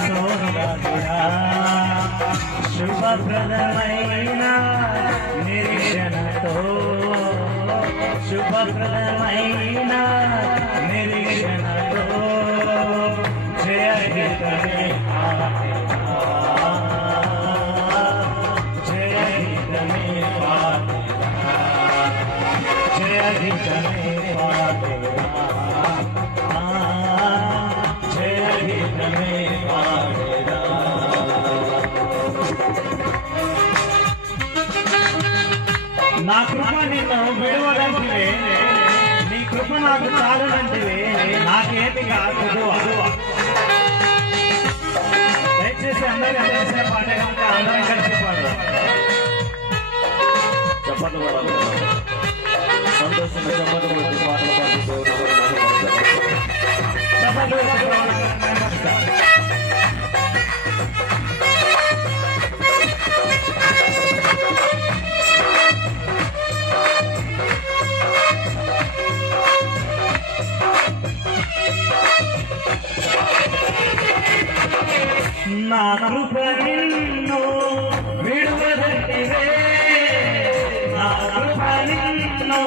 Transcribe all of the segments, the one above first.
సోమవతుడా శుభప్రదమైన నిరీక్షణతో శుభప్రదమైన నిరీక్షణతో జయ గీతమే జయ గీతమే జయ గీతమే నా కృప నిన్ను విడవడంటివే. నీ కృప నాకు చాలనంటివే నాకేమి కాదు దయచేసి అందరూ అందరిసిన పాట అందరం కలిసి పాడు నా కృప నిన్ను విడువదంటివే. నా కృప నిన్ను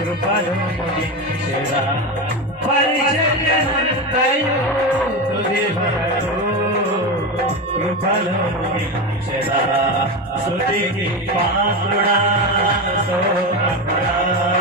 కృపలు కృపలు పాత్రుడా సోడా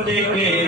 দেখে